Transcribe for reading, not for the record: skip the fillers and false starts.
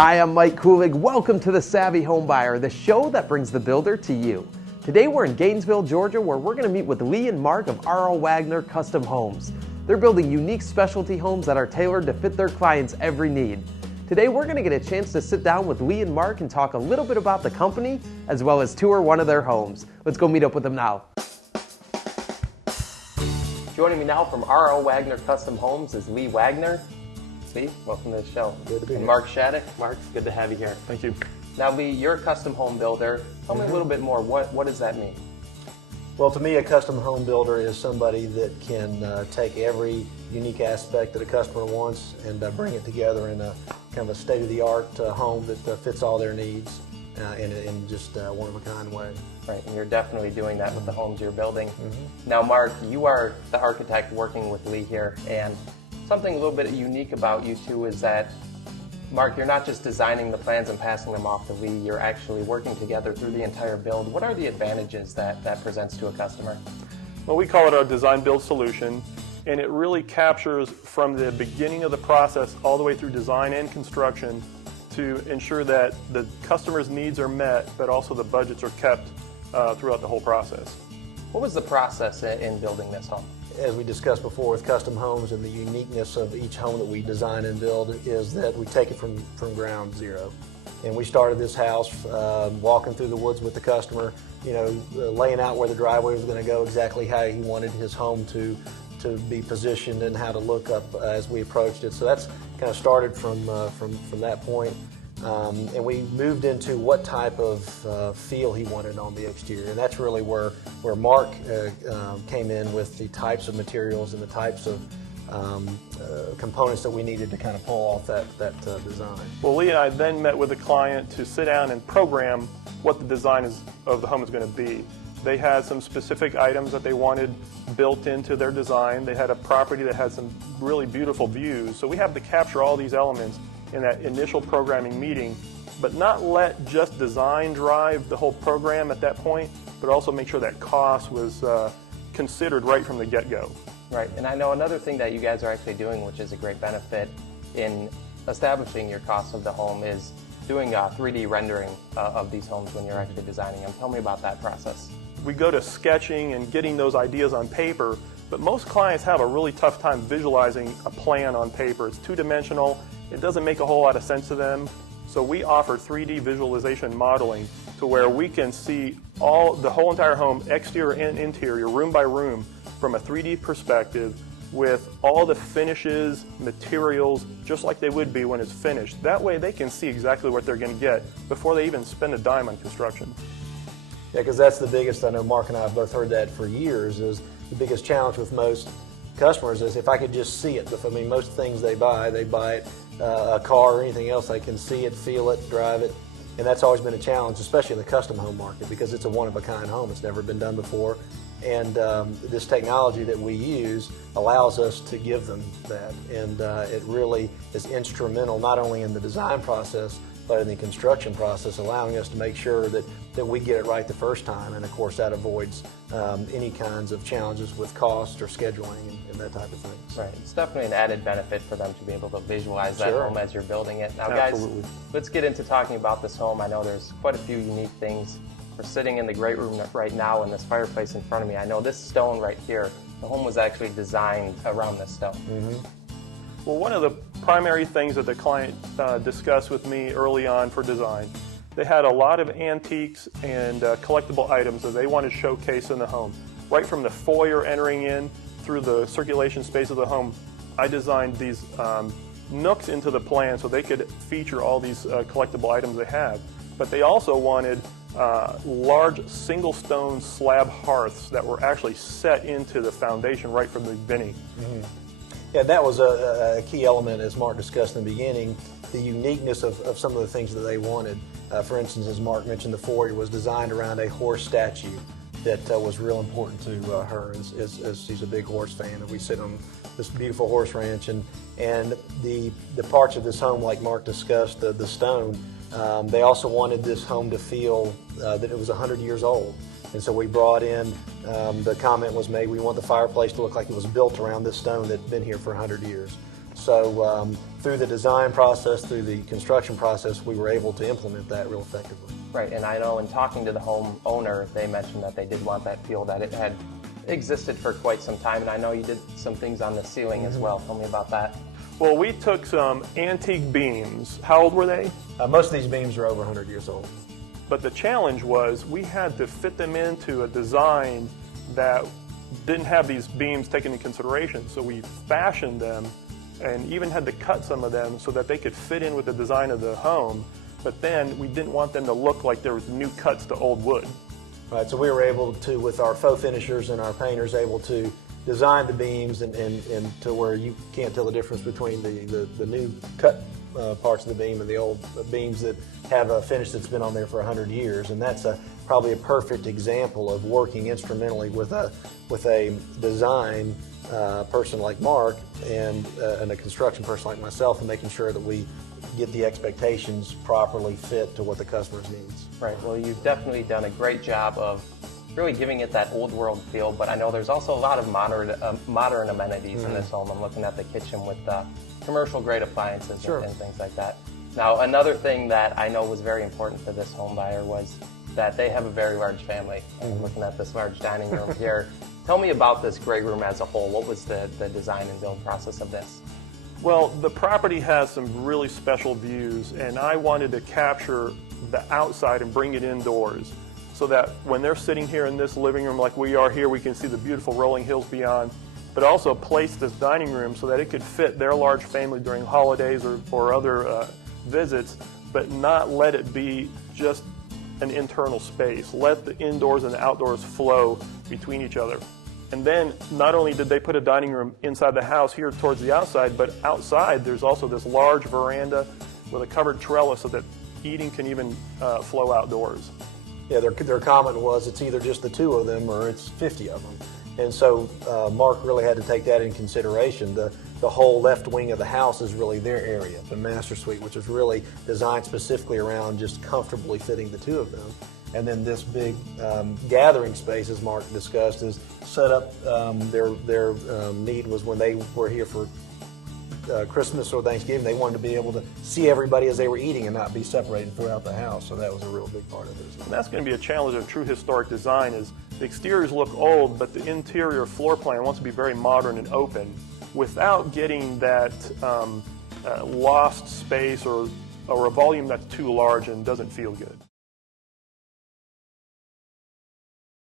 Hi, I'm Mike Kulig. Welcome to the Savvy Homebuyer, the show that brings the builder to you. Today we're in Gainesville, Georgia, where we're going to meet with Lee and Mark of RL Wagner Custom Homes. They're building unique specialty homes that are tailored to fit their clients' every need. Today we're going to get a chance to sit down with Lee and Mark and talk a little bit about the company, as well as tour one of their homes. Let's go meet up with them now. Joining me now from RL Wagner Custom Homes is Lee Wagner. Lee, welcome to the show. Good to be here. And Mark Shattuck. Mark, good to have you here. Thank you. Now Lee, you're a custom home builder. Tell me a little bit more. What does that mean? Well, to me, a custom home builder is somebody that can take every unique aspect that a customer wants and bring it together in a kind of a state-of-the-art home that fits all their needs in just one-of-a-kind way. Right, and you're definitely doing that with the homes you're building. Now, Mark, you are the architect working with Lee here, and something a little bit unique about you two is that, Mark, you're not just designing the plans and passing them off to Lee, you're actually working together through the entire build. What are the advantages that presents to a customer? Well, we call it our design build solution, and it really captures from the beginning of the process all the way through design and construction to ensure that the customer's needs are met, but also the budgets are kept throughout the whole process. What was the process in building this home? As we discussed before with custom homes, and the uniqueness of each home that we design and build is that we take it from ground zero. And we started this house walking through the woods with the customer, laying out where the driveway was going to go, exactly how he wanted his home to be positioned and how to look up as we approached it. So that's kind of started from that point. And we moved into what type of feel he wanted on the exterior, and that's really where Mark came in with the types of materials and the types of components that we needed to kind of pull off that design. Well, Lee and I then met with the client to sit down and program what the design of the home is going to be. They had some specific items that they wanted built into their design. They had a property that had some really beautiful views, so we have to capture all these elements in that initial programming meeting, but not let just design drive the whole program at that point, but also make sure that cost was considered right from the get-go. Right, and I know another thing that you guys are actually doing, which is a great benefit in establishing your cost of the home, is doing 3D rendering of these homes when you're actually designing them. Tell me about that process. We go to sketching and getting those ideas on paper, but most clients have a really tough time visualizing a plan on paper. It's two-dimensional. It doesn't make a whole lot of sense to them. So we offer 3D visualization modeling to where we can see the whole entire home, exterior and interior, room by room, from a 3D perspective with all the finishes, materials, just like they would be when it's finished. That way they can see exactly what they're going to get before they even spend a dime on construction. Yeah, because that's the biggest, I know Mark and I have both heard that for years, is the biggest challenge with most customers is if I could just see it. I mean, most things they buy it, a car or anything else, they can see it, feel it, drive it, and that's always been a challenge, especially in the custom home market, because it's a one-of-a-kind home. It's never been done before, and this technology that we use allows us to give them that, and it really is instrumental not only in the design process, but in the construction process, allowing us to make sure that we get it right the first time, and of course that avoids any kinds of challenges with cost or scheduling and that type of thing. Right, it's definitely an added benefit for them to be able to visualize that home as you're building it. Now Absolutely. Guys, let's get into talking about this home. I know there's quite a few unique things. We're sitting in the great room right now in this fireplace in front of me. I know this stone right here, the home was actually designed around this stone. Well, one of the primary things that the client discussed with me early on for design, they had a lot of antiques and collectible items that they wanted to showcase in the home. Right from the foyer entering in through the circulation space of the home, I designed these nooks into the plan so they could feature all these collectible items they have. But they also wanted large single stone slab hearths that were actually set into the foundation right from the beginning. Yeah, that was a key element, as Mark discussed in the beginning, the uniqueness of some of the things that they wanted. For instance, as Mark mentioned, the foyer was designed around a horse statue that was real important to her, as she's a big horse fan. And we sit on this beautiful horse ranch, and the parts of this home, like Mark discussed, the stone, they also wanted this home to feel that it was 100 years old. And so we brought in, the comment was made, we want the fireplace to look like it was built around this stone that had been here for 100 years. So through the design process, through the construction process, we were able to implement that real effectively. Right, and I know in talking to the homeowner, they mentioned that they did want that feel, that it had existed for quite some time, and I know you did some things on the ceiling as well. Tell me about that. Well, we took some antique beams. How old were they? Most of these beams are over 100 years old. But the challenge was we had to fit them into a design that didn't have these beams taken into consideration. So we fashioned them and even had to cut some of them so that they could fit in with the design of the home. But then we didn't want them to look like there was new cuts to old wood. Right, so we were able to, with our faux finishers and our painters, able to design the beams and to where you can't tell the difference between the new cut parts of the beam and the old beams that have a finish that's been on there for 100 years. And that's probably a perfect example of working instrumentally with a design person like Mark and a construction person like myself, and making sure that we get the expectations properly fit to what the customer's needs. Right, well, you've definitely done a great job of really giving it that old world feel, but I know there's also a lot of modern amenities in this home. I'm looking at the kitchen with commercial grade appliances and things like that. Now, another thing that I know was very important to this home buyer was that they have a very large family. I'm looking at this large dining room here. Tell me about this great room as a whole. What was the design and build process of this? Well, the property has some really special views, and I wanted to capture the outside and bring it indoors so that when they're sitting here in this living room like we are here, we can see the beautiful rolling hills beyond, but also place this dining room so that it could fit their large family during holidays or other visits, but not let it be just an internal space. Let the indoors and the outdoors flow between each other. And then not only did they put a dining room inside the house here towards the outside, but outside there's also this large veranda with a covered trellis so that eating can even flow outdoors. Yeah, their comment was it's either just the two of them or it's 50 of them. And so Mark really had to take that in consideration. The whole left wing of the house is really their area, the master suite, which is really designed specifically around just comfortably fitting the two of them. And then this big gathering space, as Mark discussed, is set up. Their need was when they were here for Christmas or Thanksgiving, they wanted to be able to see everybody as they were eating and not be separated throughout the house. So that was a real big part of it. And that's going to be a challenge of true historic design is the exteriors look old, but the interior floor plan wants to be very modern and open without getting that lost space or a volume that's too large and doesn't feel good.